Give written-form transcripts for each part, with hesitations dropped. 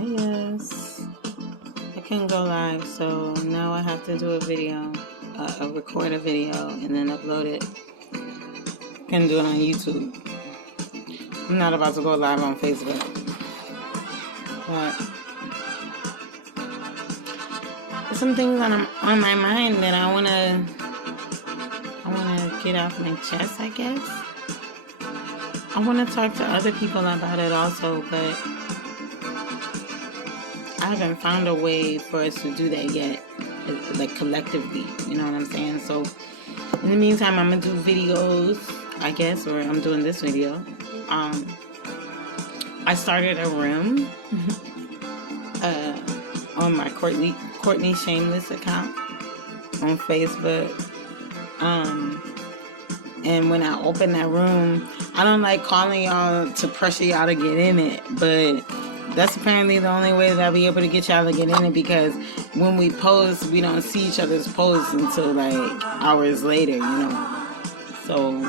Yes. I couldn't go live, so now I have to do a video, record a video, and then upload it. Can do it on YouTube. I'm not about to go live on Facebook, but there's some things on my mind that I wanna get off my chest, I guess. I want to talk to other people about it also, but I haven't found a way for us to do that yet, like collectively, you know what I'm saying? So in the meantime, I'm gonna do videos, I guess, or I'm doing this video. I started a room on my Courtney Shameless account on Facebook. And when I open that room, I don't like calling y'all to pressure y'all to get in it, but that's apparently the only way that I'll be able to get y'all to get in it, because when we post, we don't see each other's posts until like hours later, you know. So,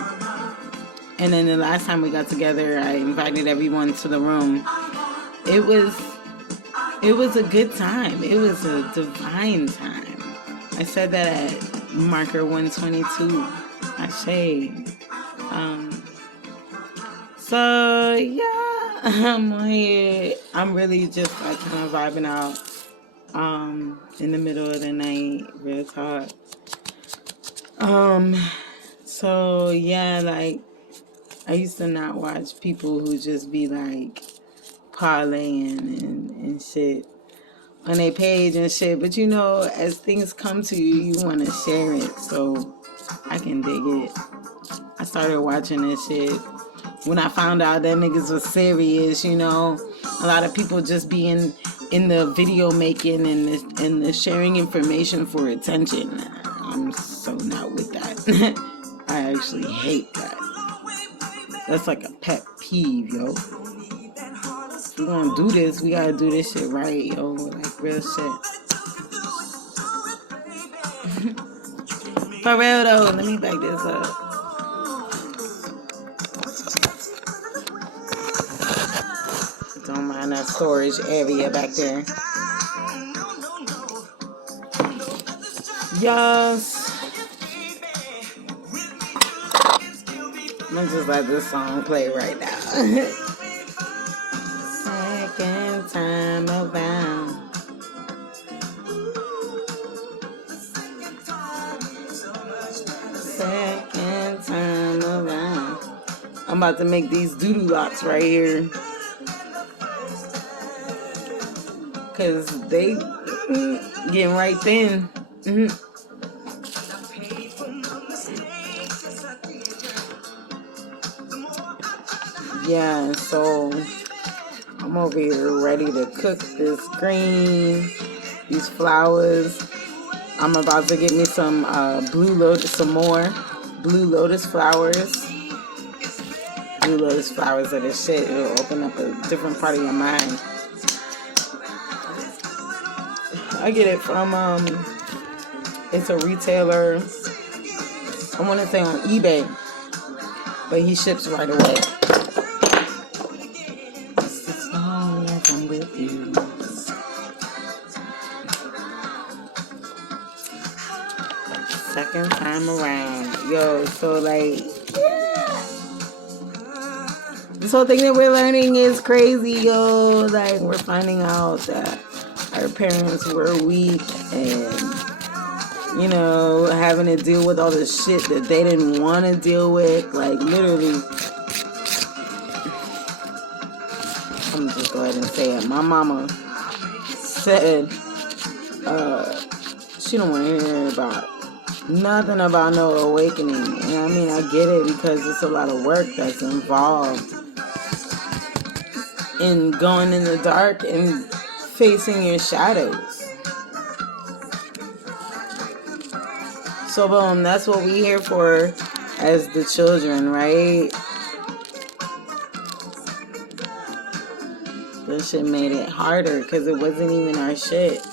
and then the last time we got together, I invited everyone to the room. It was a good time. It was a divine time. I said that at marker 122. I shade. So yeah, I'm on here. I'm really just like kind of vibing out in the middle of the night, real talk. So yeah, like I used to not watch people who just be like parlaying and shit on their page and shit, but you know, as things come to you, you want to share it, so I can dig it. I started watching this shit when I found out that niggas was serious, you know. A lot of people just be in the video making and the sharing information for attention. I'm so not with that. I actually hate that. That's like a pet peeve, yo. If we gonna do this, we gotta do this shit right, yo. Like real shit. For real though, let me back this up. Don't mind that storage area back there. Yes. I'm gonna just let this song play right now. Second time around. Second time around. I'm about to make these doodoo locks right here. Cause they getting right thin. Yeah, so I'm over here ready to cook this green, these flowers. I'm about to get me some blue lotus, some more blue lotus flowers. Blue lotus flowers are the shit. It'll open up a different part of your mind. I get it from it's a retailer, I want to say on eBay, but he ships right away. I'm with you. Second time around, yo. So like, this whole thing that we're learning is crazy, yo. Like, we're finding out that our parents were weak and, you know, having to deal with all the shit that they didn't want to deal with. Like, literally, I'm just go ahead and say it. My mama said she don't want to hear about nothing about no awakening. And I mean, I get it, because it's a lot of work that's involved in going in the dark and facing your shadows. So boom, that's what we here for as the children, right? This shit made it harder because it wasn't even our shit.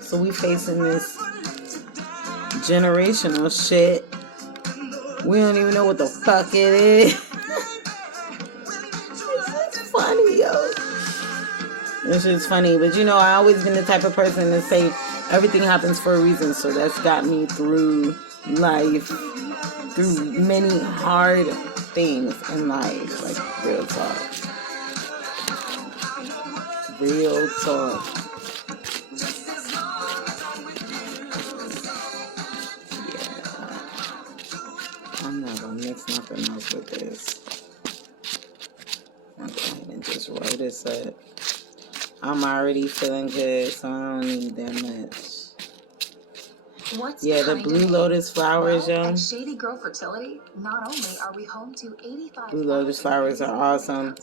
So we facing this generational shit. We don't even know what the fuck it is. It's funny, yo. It's just funny. But you know, I always been the type of person to say everything happens for a reason. So that's got me through life, through many hard things in life. Like, real talk. Real talk. I'm not gonna mix nothing else with this. I'm going to just roll this up. I'm already feeling good, so I don't need that much. Yeah, the blue lotus flowers, yo. At Shady Grove Fertility, not only are we home to 85 blue lotus flowers are awesome.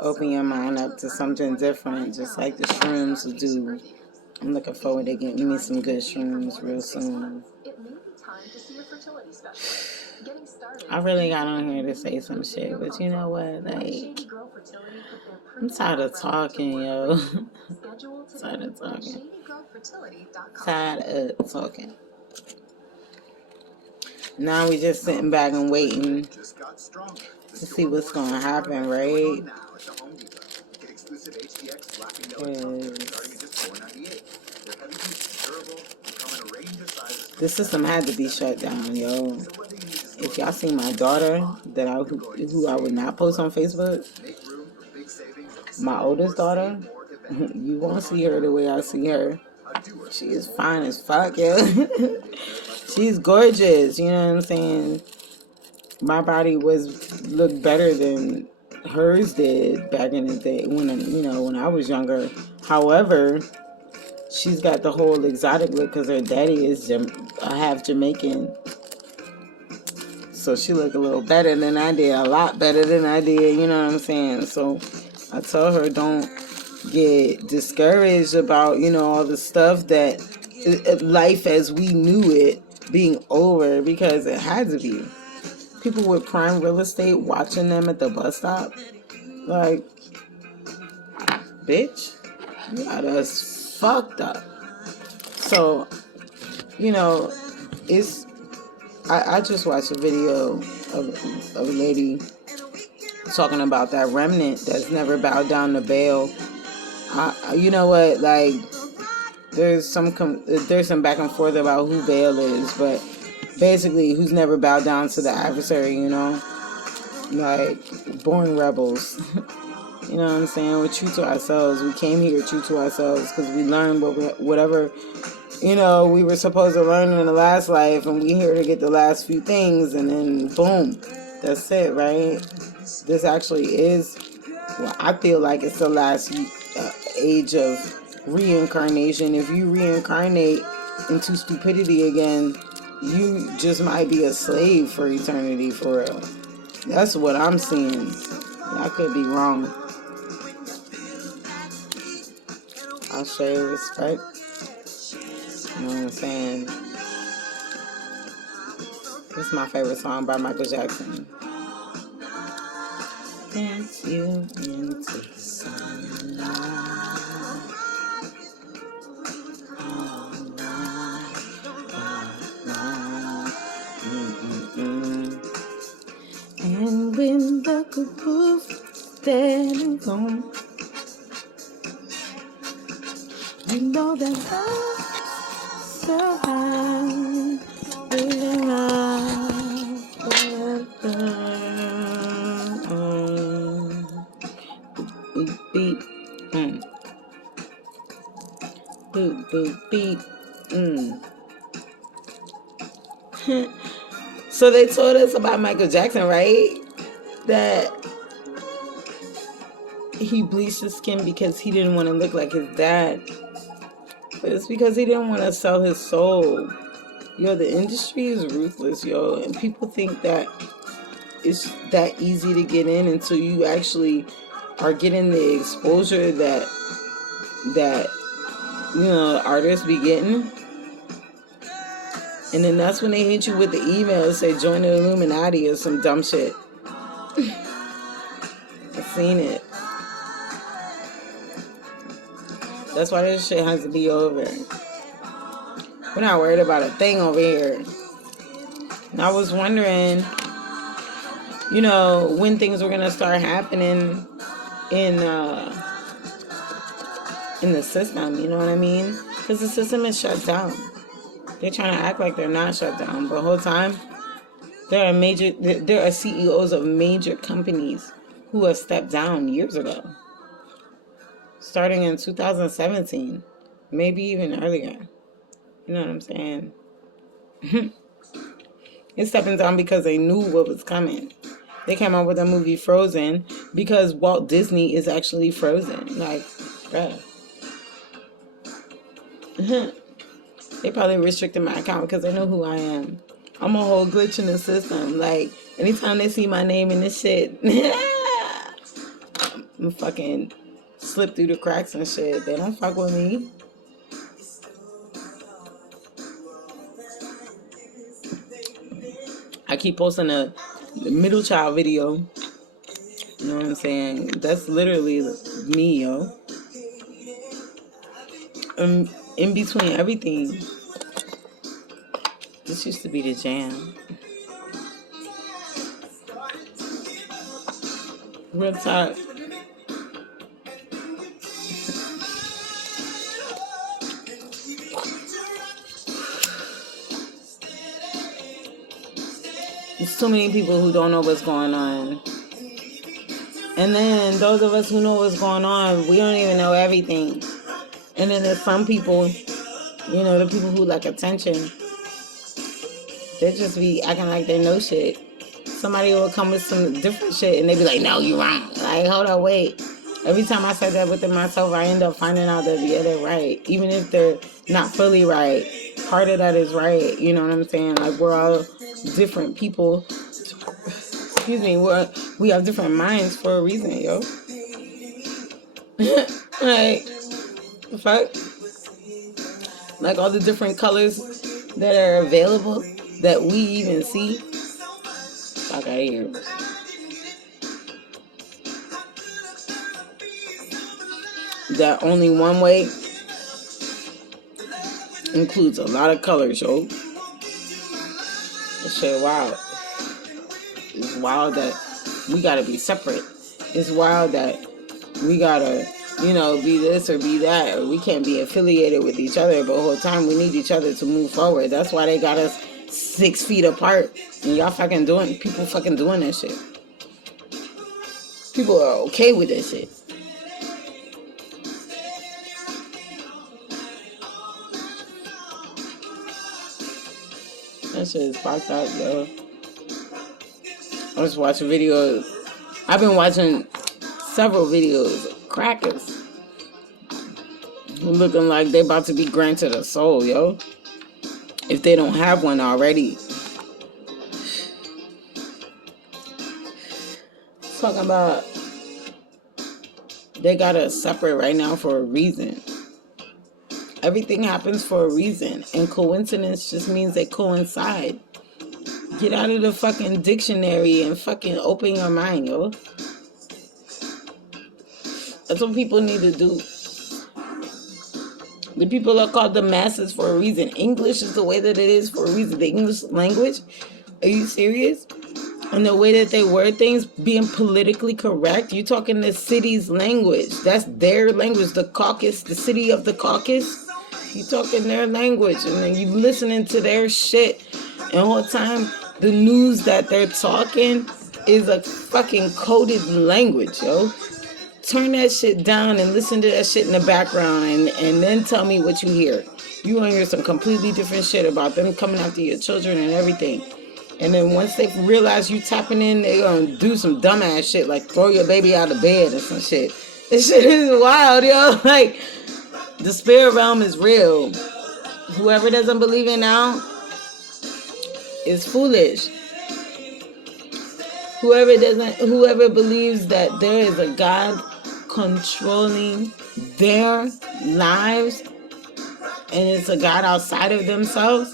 Open your mind up to something different, just like the shrooms do. I'm looking forward to getting me some good shrooms real soon. It may be time to see a fertility specialist. Getting started. I really got on here to say some shit, but you know what? Like, I'm tired of talking, yo. Tired of talking. Tired of talking. Now we just sitting back and waiting to see what's gonna happen, right? This system had to be shut down, yo. If y'all see my daughter that who I would not post on Facebook, my oldest daughter, you won't see her the way I see her. She is fine as fuck, yo. She's gorgeous, you know what I'm saying? My body looked better than hers did back in the day when I was younger. However, she's got the whole exotic look because her daddy is half Jamaican. So she looked a little better than I did, a lot better than I did, you know what I'm saying? So I told her, don't get discouraged about, all the stuff that life as we knew it being over, because it had to be. People with prime real estate watching them at the bus stop, like, bitch, you got us fucked up. So, I just watched a video of a lady talking about that remnant that's never bowed down to Baal. You know what? Like, there's some back and forth about who Baal is, but basically, who's never bowed down to the adversary? Like born rebels. You know what I'm saying? We're true to ourselves. We came here true to ourselves because we learned whatever. We were supposed to learn in the last life, and we here to get the last few things, and then boom, that's it, right? This actually is, I feel like it's the last age of reincarnation. If you reincarnate into stupidity again, you just might be a slave for eternity, for real. That's what I'm seeing. I could be wrong. I'll show you respect. You know what I'm saying? This is my favorite song by Michael Jackson. Dance you into the sunlight. And when the caboose standing on, you know that love's so high, feeling like forever. Boop, beep, boop, boop, beep, So they told us about Michael Jackson, right? That he bleached his skin because he didn't want to look like his dad. But it's because he didn't want to sell his soul. Yo, the industry is ruthless, yo. And people think that it's that easy to get in until you actually are getting the exposure that artists be getting. And then that's when they hit you with the email that say join the Illuminati or some dumb shit. I've seen it. That's why this shit has to be over. We're not worried about a thing over here. And I was wondering, when things were going to start happening in in the system, you know what I mean? Because the system is shut down. They're trying to act like they're not shut down, but the whole time, there are CEOs of major companies who have stepped down years ago, starting in 2017, maybe even earlier. You know what I'm saying? It's stepping down because they knew what was coming. They came out with a movie Frozen because Walt Disney is actually frozen. Like, bruh. They probably restricted my account because they know who I am. I'm a whole glitch in the system. Like, anytime they see my name in this shit, I'm fucking slip through the cracks and shit. They don't fuck with me. I keep posting the middle child video. You know what I'm saying? That's literally me, yo. In between everything. This used to be the jam. Real talk. There's too many people who don't know what's going on. And then those of us who know what's going on, we don't even know everything. And then there's some people, you know, the people who like attention, they just be acting like they know shit. Somebody will come with some different shit and they be like, no, you wrong. Like, hold on, wait. Every time I said that within myself, I end up finding out that, yeah, they're right. Even if they're not fully right, part of that is right. You know what I'm saying? Like, we're all different people. Excuse me. We have different minds for a reason, yo. Like, the fuck? Like, all the different colors that are available that we even see. Fuck out of here. That only one way includes a lot of colors, yo. That shit wild. It's wild that we gotta be separate. It's wild that we gotta, you know, be this or be that, or we can't be affiliated with each other, but the whole time we need each other to move forward. That's why they got us 6 feet apart. And y'all people fucking doing that shit. People are okay with that shit. That shit is fucked up, yo. I was watching videos. I've been watching several videos of crackers looking like they about to be granted a soul, yo. If they don't have one already. Talking about they got us separate right now for a reason. Everything happens for a reason, and coincidence just means they coincide. Get out of the fucking dictionary and fucking open your mind, yo. That's what people need to do. The people are called the masses for a reason. English is the way that it is for a reason. The English language, are you serious? And the way that they word things, being politically correct, you're talking the city's language. That's their language. The caucus, the city of the caucus. You talking their language, and then you listening to their shit, and the whole time the news that they're talking is a fucking coded language, yo. Turn that shit down and listen to that shit in the background, and then tell me what you hear. You gonna hear some completely different shit about them coming after your children and everything. And then once they realize you tapping in, they gonna do some dumbass shit like throw your baby out of bed or some shit. This shit is wild, yo. Like, the spirit realm is real. Whoever doesn't believe it now is foolish. Whoever believes that there is a God controlling their lives and it's a God outside of themselves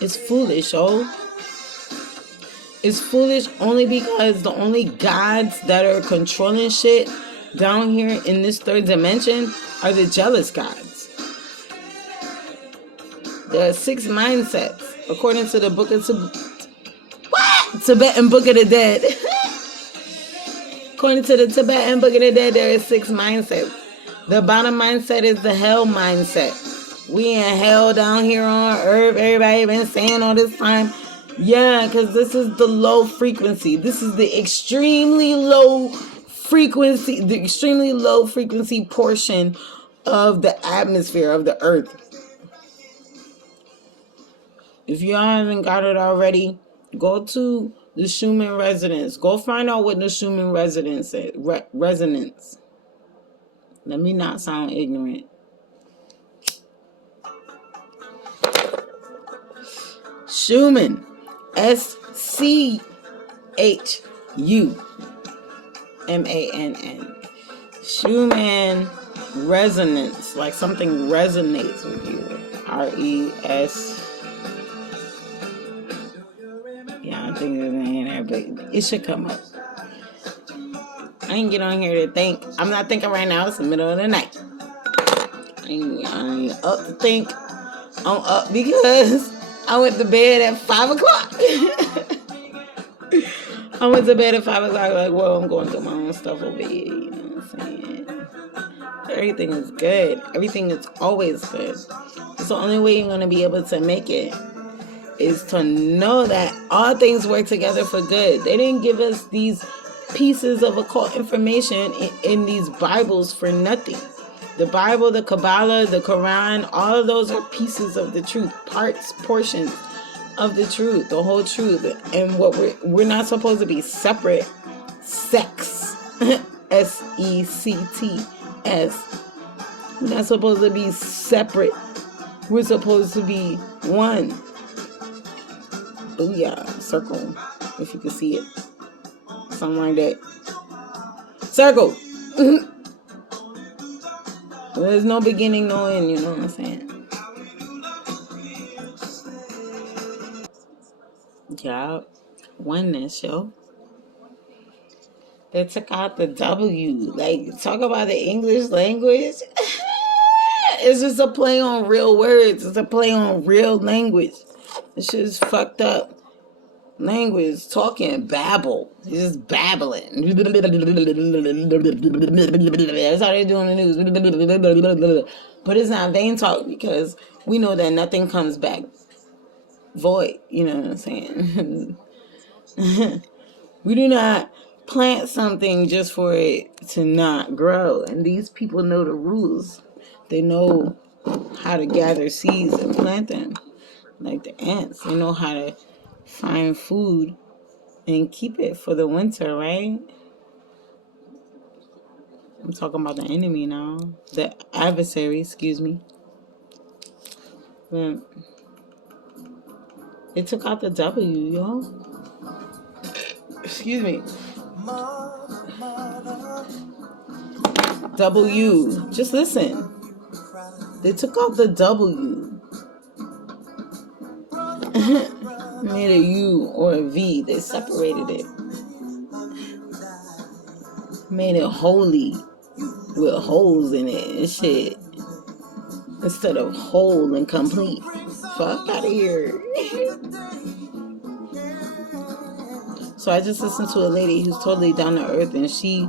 is foolish, yo. It's foolish only because the only gods that are controlling shit down here in this third dimension are the jealous gods. There are 6 mindsets according to the book of Tibetan Book of the Dead. According to the Tibetan Book of the Dead, there are 6 mindsets. The bottom mindset is the hell mindset. We in hell down here on earth. Everybody been saying all this time. Yeah, because this is the low frequency. This is the extremely low frequency portion of the atmosphere of the earth. If you haven't got it already, go to the Schumann resonance. Go find out what the Schumann resonance is. Resonance. Let me not sound ignorant. Schumann. SCHUMANN. Schumann resonance. Like something resonates with you. RES. Yeah, I think it's in there, but it should come up. I ain't get on here to think. I'm not thinking right now. It's the middle of the night. I ain't up to think. I'm up because I went to bed at 5 o'clock. I went to bed at 5 o'clock. Like, well, I'm going through my own stuff over here. You know what I'm saying? Everything is good. Everything is always good. It's the only way you're going to be able to make it is to know that all things work together for good. They didn't give us these pieces of occult information in these Bibles for nothing. The Bible, the Kabbalah, the Quran, all of those are pieces of the truth, portions of the truth, the whole truth. And what we're not supposed to be separate. Sex. SECTS. We're not supposed to be separate. We're supposed to be one. Booyah. Circle. If you can see it. Something like that. Circle. There's no beginning, no end, you know what I'm saying? Yeah. Oneness, yo. They took out the W. Like, talk about the English language. It's just a play on real words. It's a play on real language. This shit is fucked up. Language, talking, babble. It's just babbling. That's how they do on the news. But it's not vain talk because we know that nothing comes back void. You know what I'm saying? We do not plant something just for it to not grow. And these people know the rules. They know how to gather seeds and plant them. Like the ants. They know how to find food and keep it for the winter, right? I'm talking about the enemy now. The adversary, excuse me. They took out the W, yo. Excuse me. W. Just listen. They took out the W. Made a U or a V. They separated it. Made it holy with holes in it and shit. Instead of whole and complete. Fuck out of here. So I just listened to a lady who's totally down to earth and she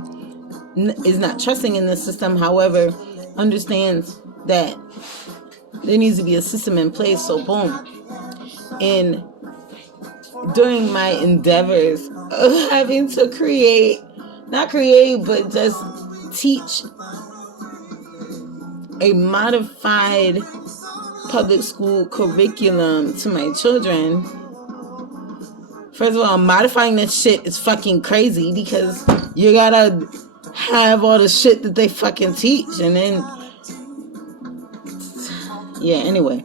is not trusting in the system. However, understands that there needs to be a system in place. So boom. And during my endeavors of having to not create, but just teach a modified public school curriculum to my children. First of all, modifying this shit is fucking crazy because you gotta have all the shit that they fucking teach. And then, yeah, anyway.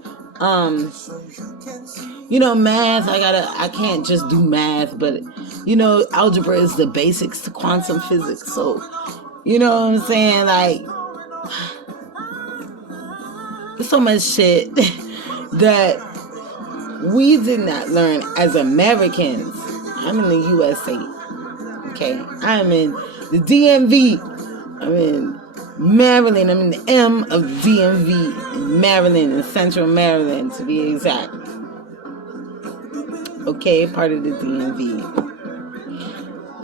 Math, I can't just do math, but, algebra is the basics to quantum physics. So, you know what I'm saying? Like, there's so much shit that we did not learn as Americans. I'm in the USA. Okay? I'm in the DMV. I'm in Maryland. I'm in the M of DMV. In Maryland, in Central Maryland, to be exact. Okay, part of the DMV.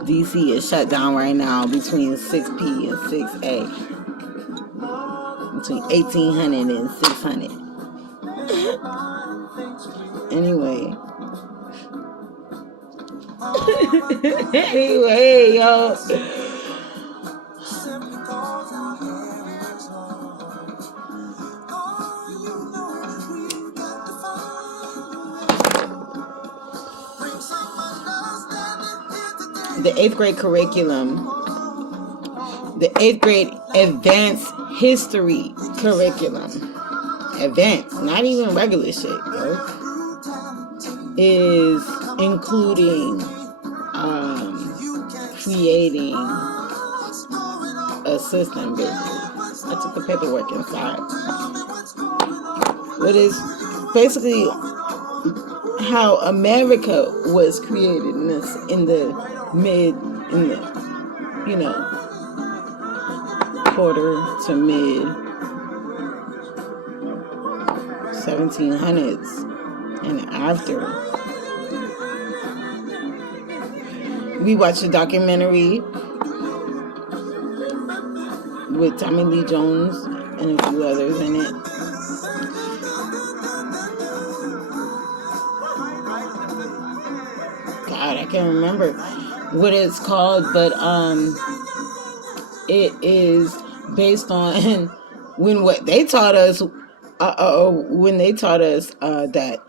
DC is shut down right now between 6P and 6A. between 1800 and 600. Anyway. Anyway, yo. The 8th grade curriculum, the 8th grade advanced history curriculum, advanced, not even regular shit, yo, is including creating a system business. I took the paperwork inside. What is basically how America was created in the quarter to mid 1700s and after. We watched a documentary with Tommy Lee Jones and a few others in it. God, I can't remember what it's called, but it is based on when they taught us that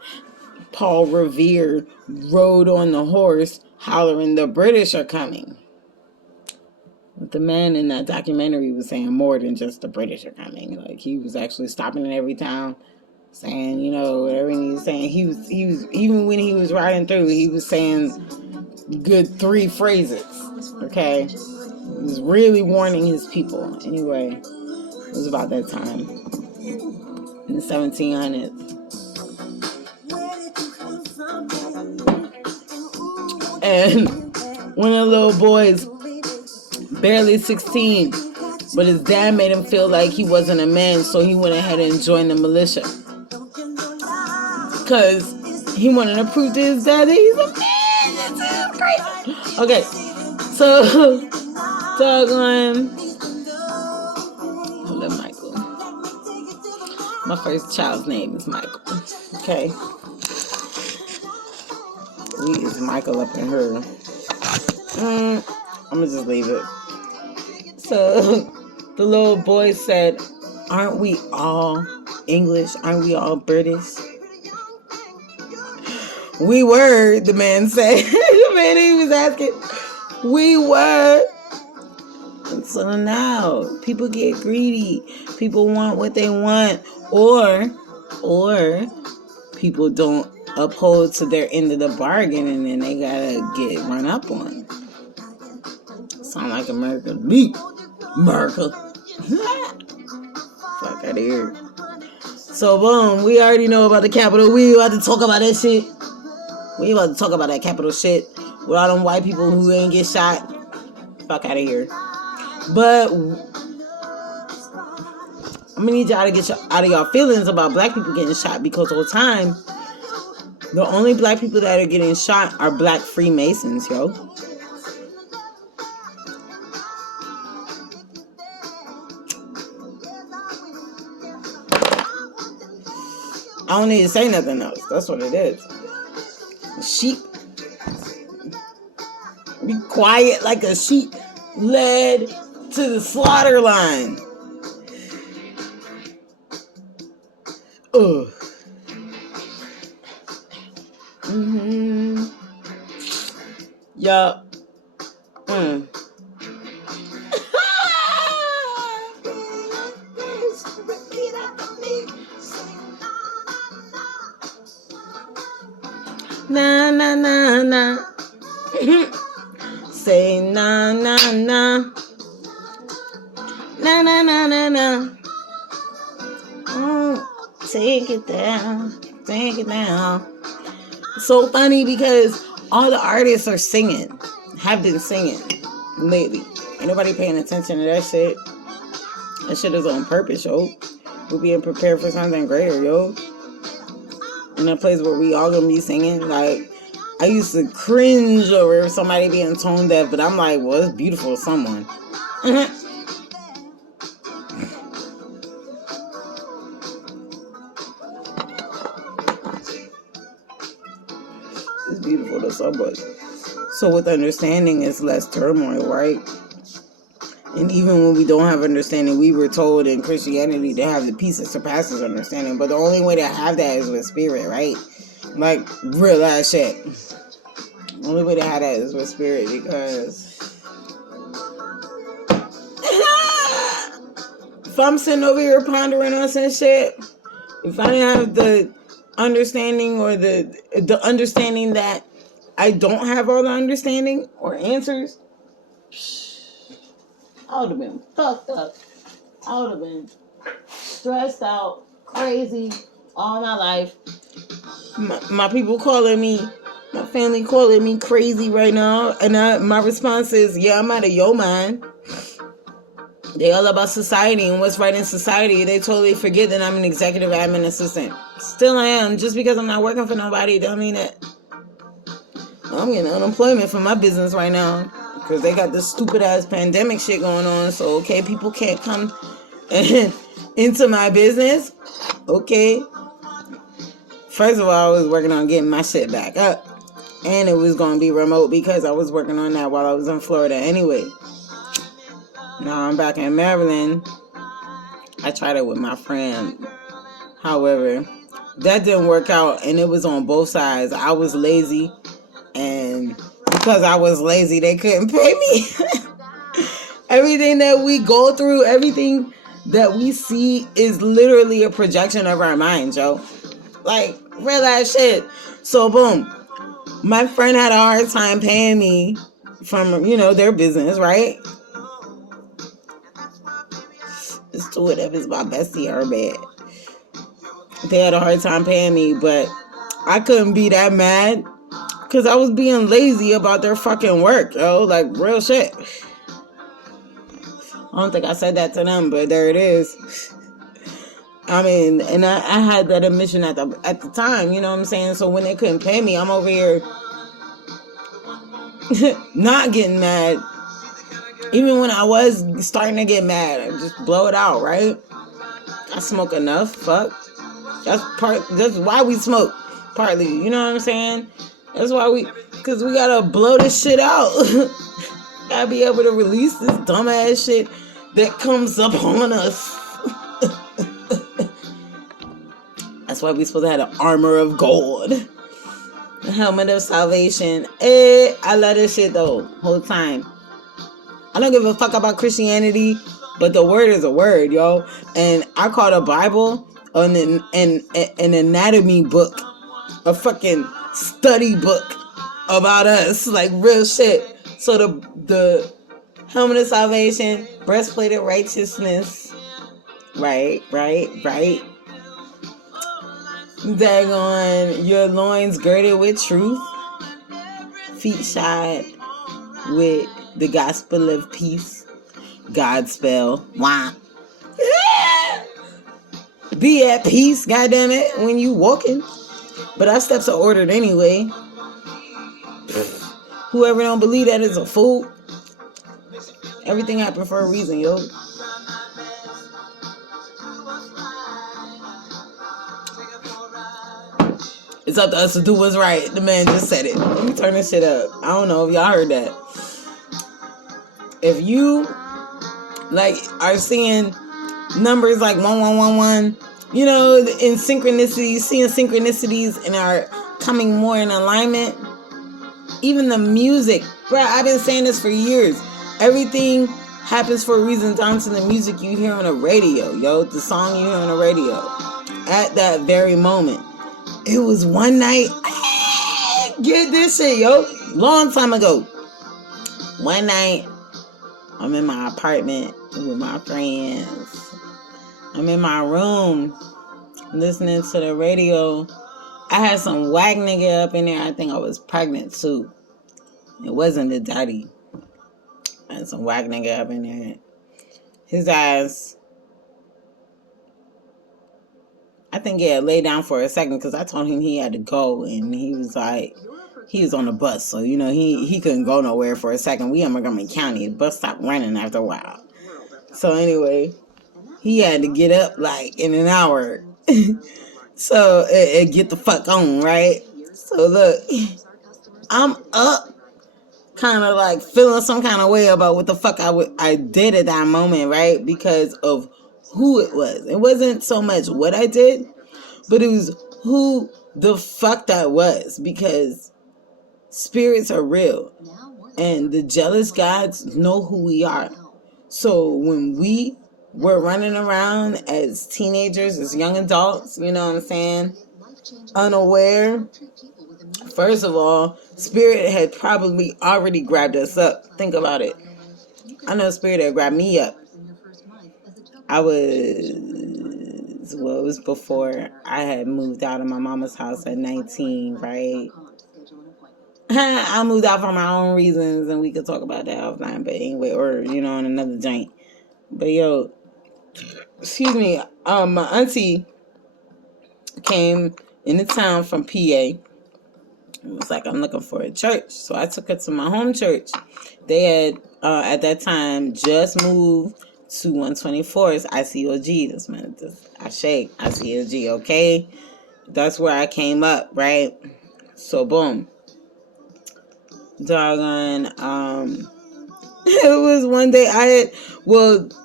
Paul Revere rode on the horse hollering, "The British are coming." But the man in that documentary was saying more than just the British are coming. Like, he was actually stopping in every town, saying, whatever he was saying. He was even when he was riding through, he was saying good 3 phrases. Okay, he was really warning his people. Anyway, it was about that time in the 1700s. And one of the little boys, barely 16, but his dad made him feel like he wasn't a man, so he went ahead and joined the militia. Because he wanted to prove to his dad that he's a man. That's crazy. Okay, so, doggone. Hold up, Michael. My first child's name is Michael. Okay. We is Michael up in her. I'm gonna just leave it. So the little boy said, "Aren't we all English? Aren't we all British?" "We were," the man said. The man he was asking, "We were." And so now people get greedy. People want what they want, or people don't uphold to their end of the bargain, and then they gotta get run up on. Sound like America to me. America. Fuck out of here. So boom, we already know about the Capitol. We about to talk about that shit. We about to talk about that Capitol shit with all them white people who ain't get shot. Fuck out of here. But I'm gonna need y'all to get out of y'all feelings about black people getting shot, because all the time the only black people that are getting shot are black Freemasons, yo. I don't need to say nothing else. That's what it is. Sheep. Be quiet like a sheep led to the slaughter line. Ugh. Yup. Na na na na. Say na na na. Na na na na na. Take it down. Take it down. So funny because all the artists are singing. Have been singing lately. Ain't nobody paying attention to that shit. That shit is on purpose, yo. We're being prepared for something greater, yo. In a place where we all gonna be singing. Like, I used to cringe over somebody being tone deaf, but I'm like, well, it's beautiful to someone. but so with understanding is less turmoil, right? And even when we don't have understanding, we were told in Christianity to have the peace that surpasses understanding. But the only way to have that is with spirit, right? Like, real ass shit. The only way to have that is with spirit, because if I'm sitting over here pondering on some shit, if I didn't have the understanding or the understanding that I don't have all the understanding or answers, I would have been fucked up. I would have been stressed out, crazy all my life. My people calling me, my family calling me crazy right now. And my response is, yeah, I'm out of your mind. They all about society and what's right in society. They totally forget that I'm an executive admin assistant. Still I am. Just because I'm not working for nobody don't mean that I'm getting unemployment for my business right now. Because they got this stupid ass pandemic shit going on. So, okay, people can't come into my business. Okay. First of all, I was working on getting my shit back up. And it was going to be remote because I was working on that while I was in Florida anyway. Now I'm back in Maryland. I tried it with my friend. However, that didn't work out, and it was on both sides. I was lazy, and because I was lazy, they couldn't pay me. Everything that we go through, everything that we see is literally a projection of our minds, yo. Like, real ass shit. So, boom. My friend had a hard time paying me from, their business, right? It's to whatever is my bestie or bad. They had a hard time paying me, but I couldn't be that mad because I was being lazy about their fucking work, yo. Like, real shit. I don't think I said that to them, but there it is. I mean, and I had that admission at the time, you know what I'm saying? So when they couldn't pay me, I'm over here not getting mad. Even when I was starting to get mad, I just blow it out, right? I smoke enough, fuck. That's why we smoke, partly, you know what I'm saying? That's why because we gotta blow this shit out. Gotta be able to release this dumbass shit that comes up on us. That's why we supposed to have the armor of gold. The helmet of salvation. I love this shit though, whole time. I don't give a fuck about Christianity, but the word is a word, yo. And I call the Bible an anatomy book, a fucking study book about us, like real shit. So the helmet of salvation, breastplate of righteousness, right. Daggone, your loins girded with truth, feet shod with the gospel of peace, Godspell. Wah. Be at peace, goddammit, when you walking. But our steps are ordered anyway. Whoever don't believe that is a fool. Everything happened for a reason, yo. It's up to us to do what's right. The man just said it. Let me turn this shit up. I don't know if y'all heard that. If you are seeing numbers like 1111, in synchronicities, seeing synchronicities and are coming more in alignment. Even the music, bro, I've been saying this for years. Everything happens for a reason down to the music you hear on the radio, yo. The song you hear on the radio. At that very moment. It was one night. Get this shit, yo. Long time ago. One night, I'm in my apartment with my friends. I'm in my room listening to the radio. I had some whack nigga up in there. I think I was pregnant too. It wasn't the daddy. I had some whack nigga up in there. His ass, I think, lay down for a second because I told him he had to go, and he was like, he was on the bus, so he couldn't go nowhere for a second. We in Montgomery County. The bus stopped running after a while. So anyway, he had to get up like in an hour. So it get the fuck on, right? So look, I'm up, kind of like feeling some kind of way about what the fuck I did at that moment, right? Because of who it was. It wasn't so much what I did, but it was who the fuck that was, because spirits are real and the jealous gods know who we are. So when we were running around as teenagers, as young adults, you know what I'm saying, unaware, first of all, spirit had probably already grabbed us up. Think about it. I know spirit had grabbed me up. I was, well, it was before I had moved out of my mama's house at 19, right? I moved out for my own reasons, and we could talk about that offline, but anyway, or, you know, on another joint. But yo, excuse me, my auntie came into town from PA. It was like, I'm looking for a church. So I took her to my home church. They had, at that time, just moved to 124's ICOG. That's my, ICOG, okay? That's where I came up, right? So, boom. Doggone, it was one day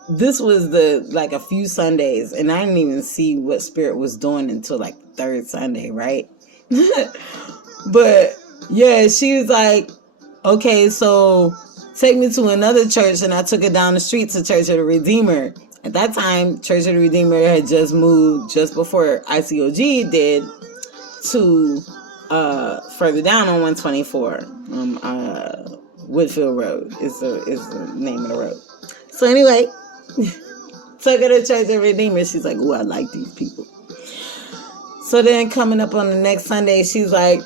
this was like a few Sundays, and I didn't even see what spirit was doing until like the third Sunday, right? But yeah, she was like, okay, so take me to another church, and I took it down the street to Church of the Redeemer. At that time, Church of the Redeemer had just moved just before ICOG did to further down on 124. Woodfield Road is the name of the road. So anyway, took her to Church of Redeemer. She's like, oh, I like these people. So then coming up on the next Sunday, she's like,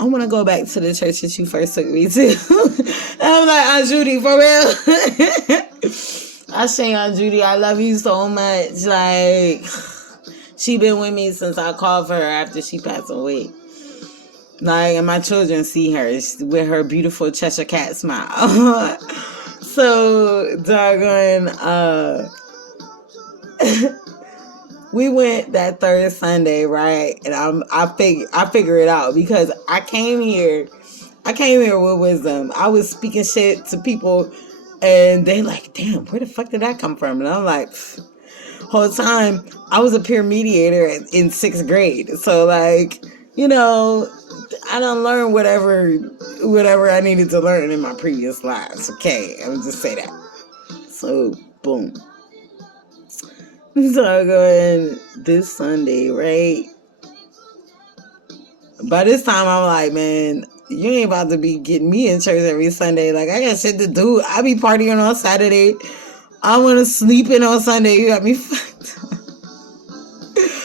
I want to go back to the church that you first took me to. And I'm like, Aunt Judy, for real? I say, Aunt Judy, I love you so much. Like, she been with me since I called for her after she passed away. Like, and my children see her with her beautiful Cheshire Cat smile. So, doggone, we went that third Sunday, right? And I figure it out, because I came here with wisdom. I was speaking shit to people, and they like, damn, where the fuck did that come from? And I'm like, whole time I was a peer mediator in 6th grade. So like, you know, I done learned whatever I needed to learn in my previous lives. Okay, I would just say that. So boom. So I go in this Sunday, right? By this time, I'm like, man, you ain't about to be getting me in church every Sunday. Like, I got shit to do. I be partying on Saturday. I want to sleep in on Sunday. You got me fucked.